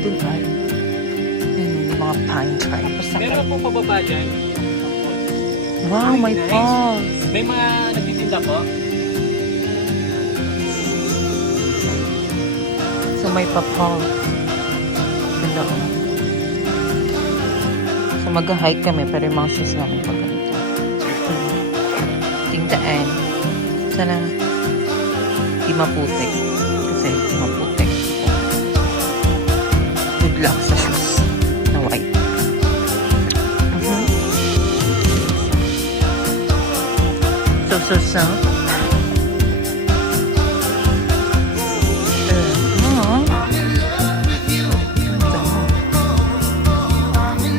dun ay. Yung mga pine tree. Meron po pababa dyan. Wow, may Nice. falls. May mga nagtitinda po. So may pa-falls. Ganda ko. So mag-hike kami pero yung mga shoes namin pag ganito. Tingtaan. Sana di maputik. Kasi maputik. Good luck sa shoes na white. So.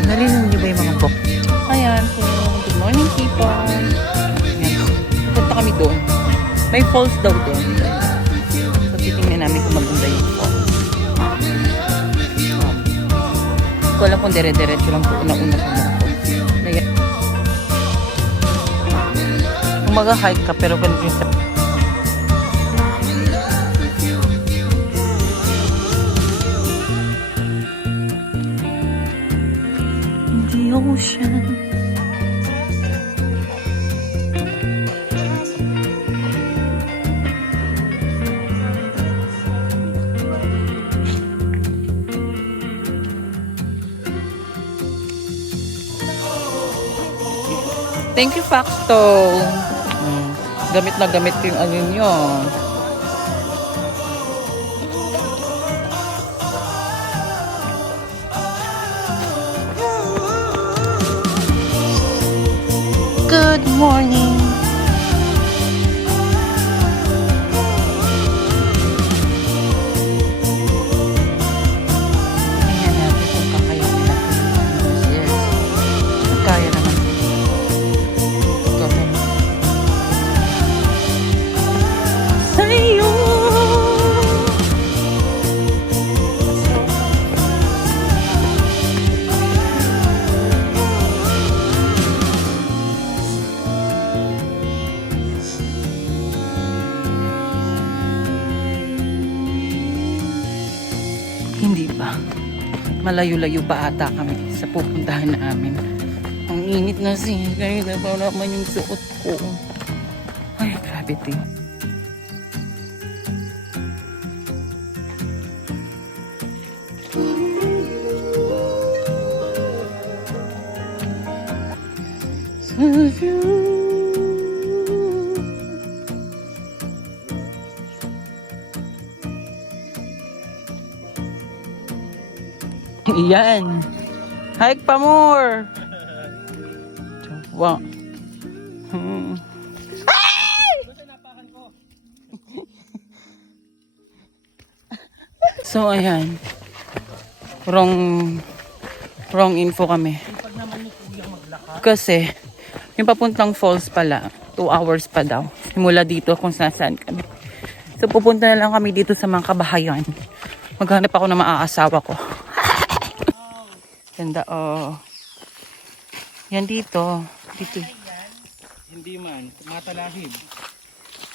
Narinig niyo ba yung mga book? Ayan po. Good morning, people. Ayan. Punta kami doon. May falls daw doon. So, titingnan namin kung maganda yung falls. Hindi ko alam kung dire-diretso lang po una-una sa mga falls. Ayan. Kung mag-hike ka, pero ganun yung sa... The ocean. Thank you, Facto. Gamit na gamit ko yung ano nyo. Good morning. Tingnan natin kung kakayanin natin yung yes. Kaya naman. Gawin. Sa'yo. Hindi pa. Malayo-layo pa ata kami sa pupuntahan namin. Ang init na sigay na pa naman yung suot ko. Ay, grabe din. Yan. Hike pa more. Wow. So, ayan. Wrong info kami. Kasi, yung papuntang falls pala, 2 hours pa daw. Mula dito kung saan kami. So, pupunta na lang kami dito sa mga kabahayan. Maghanap ako ng maaasawa ko. Ganda, oh. Yan dito. Dito. Hindi man. Matalahib.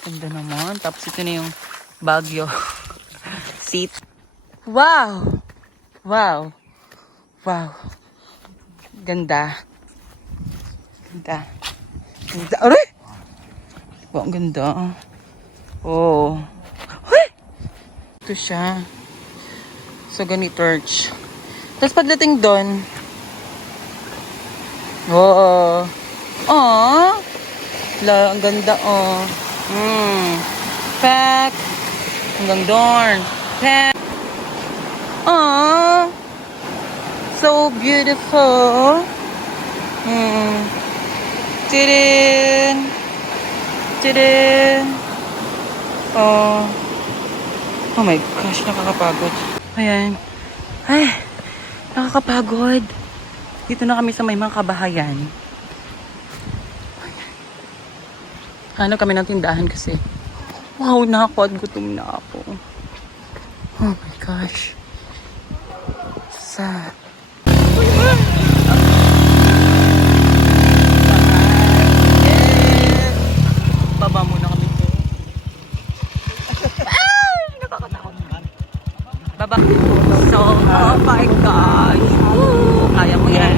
Ganda naman. Tapos ito na yung Baguio. Seat. Wow! Wow! Wow! Ganda. Ganda. Ganda. Aray! Wow, ang ganda. Oh. Huy! Ito siya. So, ganito church. Tapos pagdating doon, oh, ang ganda, oh. Pack. Hanggang doon. Pack. Oh, so beautiful. Tidin. Oh my gosh, nakakapagod. Ayan. Ay, nakakapagod. Dito na kami sa may mga kabahayan. Hanap kami ng tindahan kasi wow na ako at gutom na ako. Oh my gosh. Sad. Baba muna kami. Ay! Nakakatakot. Baba. So, Oh my gosh. Woo! Kaya mo yan.